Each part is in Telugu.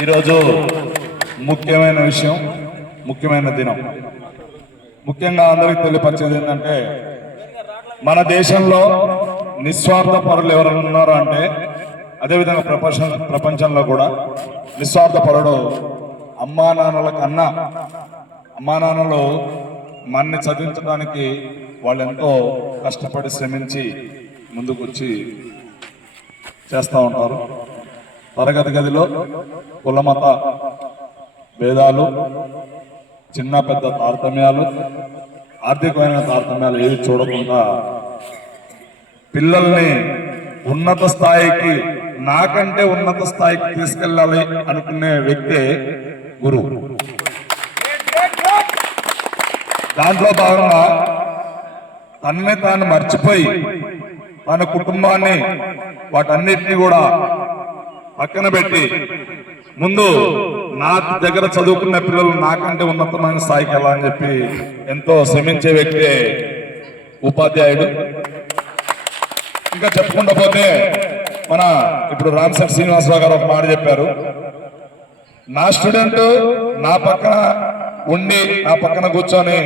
ఈరోజు ముఖ్యమైన విషయం ముఖ్యమైన దినం. ముఖ్యంగా అందరికి తెలియపరిచేది ఏంటంటే మన దేశంలో నిస్వార్థ పరులు ఎవరైనా ఉన్నారో అంటే అదేవిధంగా ప్రపంచ ప్రపంచంలో కూడా నిస్వార్థ పరుడు అమ్మా నాన్నల కన్నా అమ్మా నాన్నలు మన్ని చదివించడానికి వాళ్ళు ఎంతో కష్టపడి శ్రమించి ముందుకు వచ్చి చేస్తూ ఉంటారు. తరగతి గదిలో కులమత భేదాలు చిన్న పెద్ద తారతమ్యాలు ఆర్థికమైన తారతమ్యాలు ఏవి చూడకుండా పిల్లల్ని ఉన్నత స్థాయికి నాకంటే ఉన్నత స్థాయికి తీసుకెళ్ళాలి అనుకునే వ్యక్తే గురువు. దాంట్లో భాగంగా తన్నే తాను మర్చిపోయి తన కుటుంబాన్ని వాటన్నిటిని కూడా పక్కన పెట్టి ముందు నా దగ్గర చదువుకున్న పిల్లలు నాకంటే ఉన్నతమైన స్థాయికి వెళ్ళాలని చెప్పి ఎంతో శ్రమించే వ్యక్తే ఉపాధ్యాయుడు. ఇంకా చెప్పుకుంటా పోతే మన ఇప్పుడు రామశెట్టి శ్రీనివాసరావు గారు ఒక మాట చెప్పారు నా స్టూడెంట్ నా పక్కన ఉండి నా పక్కన కూర్చొని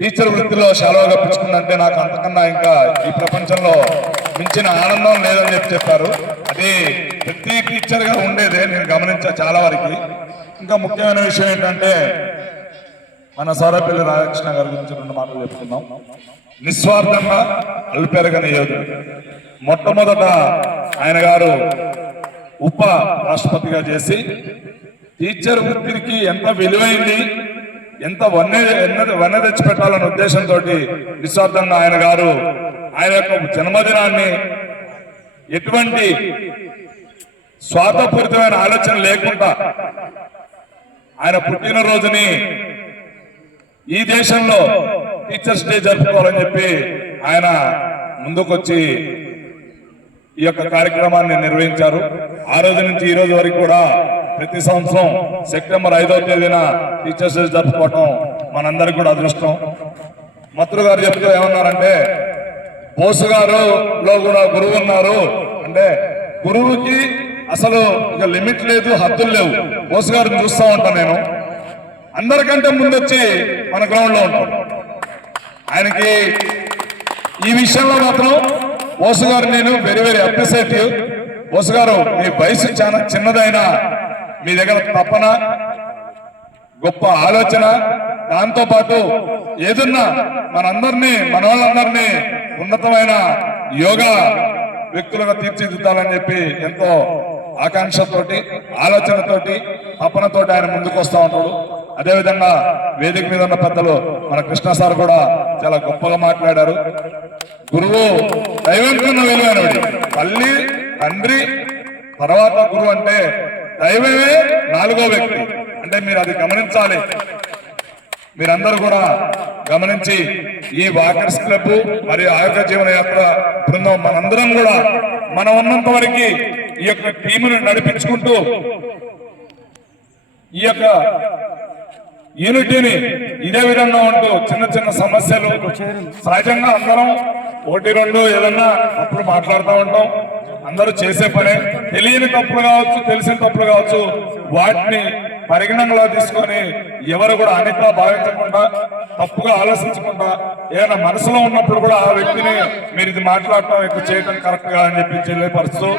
టీచర్ వృత్తిలో సెలవు కప్పించుకుందంటే నాకు అంతకన్నా ఇంకా ఈ ప్రపంచంలో మించిన ఆనందం లేదని చెప్పి చెప్పారు. అది ప్రతి టీచర్గా ఉండేదే నేను గమనించా చాలా వరకు. ఇంకా ముఖ్యమైన విషయం ఏంటంటే మన సారపల్లి రాధాకృష్ణ గారి గురించి రెండు మాటలు చెప్పుకుందాం. నిస్వార్థంగా అల్పెరగని యోధుడు. మొట్టమొదట ఆయన గారు ఉప రాష్ట్రపతిగా చేసి టీచర్ వృత్తికి ఎంత విలువైంది ఎంత వన్నె ఎన్న- వన్నె తెచ్చిపెట్టాలనే ఉద్దేశంతో నిస్వార్థంగా ఆయన గారు ఆయన యొక్క జన్మదినాన్ని ఎటువంటి స్వార్థపూరితమైన ఆలోచన లేకుండా ఆయన పుట్టినరోజుని ఈ దేశంలో టీచర్స్ డే జరుపుకోవాలని చెప్పి ఆయన ముందుకొచ్చి ఈ యొక్క కార్యక్రమాన్ని నిర్వహించారు. ఆ రోజు నుంచి ఈ రోజు వరకు కూడా ప్రతి సంవత్సరం సెప్టెంబర్ ఐదవ తేదీన టీచర్స్ డే జరుపుకోవటం మనందరికి కూడా అదృష్టం. మత్రు గారు చెప్తూ ఏమన్నారంటే బోసు గారు లో కూడా గురువు ఉన్నారు. అంటే గురువుకి అసలు ఇక లిమిట్ లేదు హద్దులు లేవు. బోసు గారిని చూస్తా ఉంటాను నేను. అందరికంటే ముందొచ్చి మన గ్రౌండ్లో ఉంటాడు ఆయనకి ఈ విషయంలో మాత్రం బోసు గారు నేను వెరీ వెరీ అప్రిసియేటివ్ బోసు గారు మీ వయసు చాలా చిన్నదైనా మీ దగ్గర తపన గొప్ప ఆలోచన దాంతో పాటు ఏదన్నా మనందరినీ మన వాళ్ళందరినీ ఉన్నతమైన యోగా వ్యక్తులుగా తీర్చిదిద్దాలని చెప్పి ఎంతో ఆకాంక్షతోటి ఆలోచనతోటి తపనతోటి ఆయన ముందుకు ఉంటాడు అదేవిధంగా వేదిక మీద ఉన్న పెద్దలు మన కృష్ణ సార్ కూడా చాలా గొప్పగా మాట్లాడారు. గురువు దైవం కన్నా విలువైనవాడు తల్లి తండ్రి తర్వాత గురువు అంటే దైవమే నాలుగో వ్యక్తి. అంటే మీరు అది గమనించాలి. మీరందరూ కూడా గమనించి ఈ వాకర్స్ క్లబ్ మరియు ఆరోగ్య జీవన యాత్ర బృందం మనందరం కూడా మనం ఉన్నంత వరకు ఈ యొక్క టీమును నడిపించుకుంటూ ఈ యొక్క యూనిటీని ఇదే విధంగా ఉంటూ చిన్న చిన్న సమస్యలు సహజంగా అందరం ఒకటి రెండు ఏదన్నా అప్పుడు మాట్లాడుతూ ఉంటాం. అందరూ చేసే పనే. తెలియని తప్పులు కావచ్చు తెలిసిన తప్పులు కావచ్చు వాటిని పరిగణనలో తీసుకొని ఎవరు కూడా అనితా భావించకుండా తప్పుగా ఆలోచించకుండా ఏదైనా మనసులో ఉన్నప్పుడు కూడా ఆ వ్యక్తిని మీరు ఇది మాట్లాడటం ఎక్కువ చేయటం కరెక్ట్గా అని చెప్పి తెలియపరుస్తూ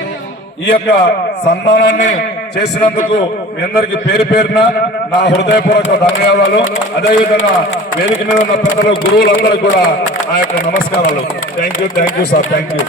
ఈ యొక్క సన్మానాన్ని చేసినందుకు మీ అందరికి పేరు పేరున నా హృదయపూర్వక ధన్యవాదాలు. అదేవిధంగా వేదిక మీద ఉన్న పెద్దలు గురువులందరూ కూడా ఆ యొక్క నమస్కారాలు. Thank you thank you sir thank you.